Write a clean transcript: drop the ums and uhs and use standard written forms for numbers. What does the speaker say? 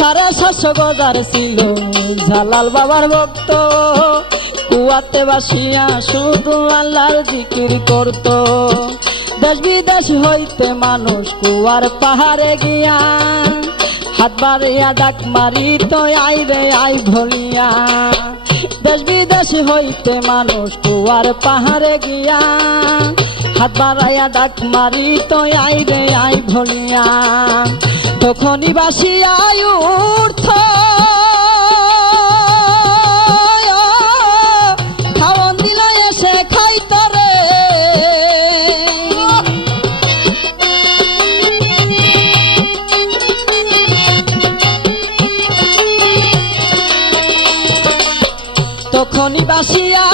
750 গজার ছিল জালাল বাবার ভক্ত, কুয়াতে বাসিয়া শুধু আল্লাহর জিকির করত। দেশ বিদেশ হইতে মানুষ কুয়ার পাহাড়ে গিয়া হাত বাড়িয়া ডাক মারিত আই রে আই ভলিয়া। দেশ বিদেশ হইতে মানুষ কুয়ার পাহাড়ে গিয়া হাত বাড়াইয়া ডাক মারিত আই রে আই ভলিয়া। তখনই বাসিয়া উঠত খাওয়ন দিল এসে খাইত রে। তখনই বাসিয়া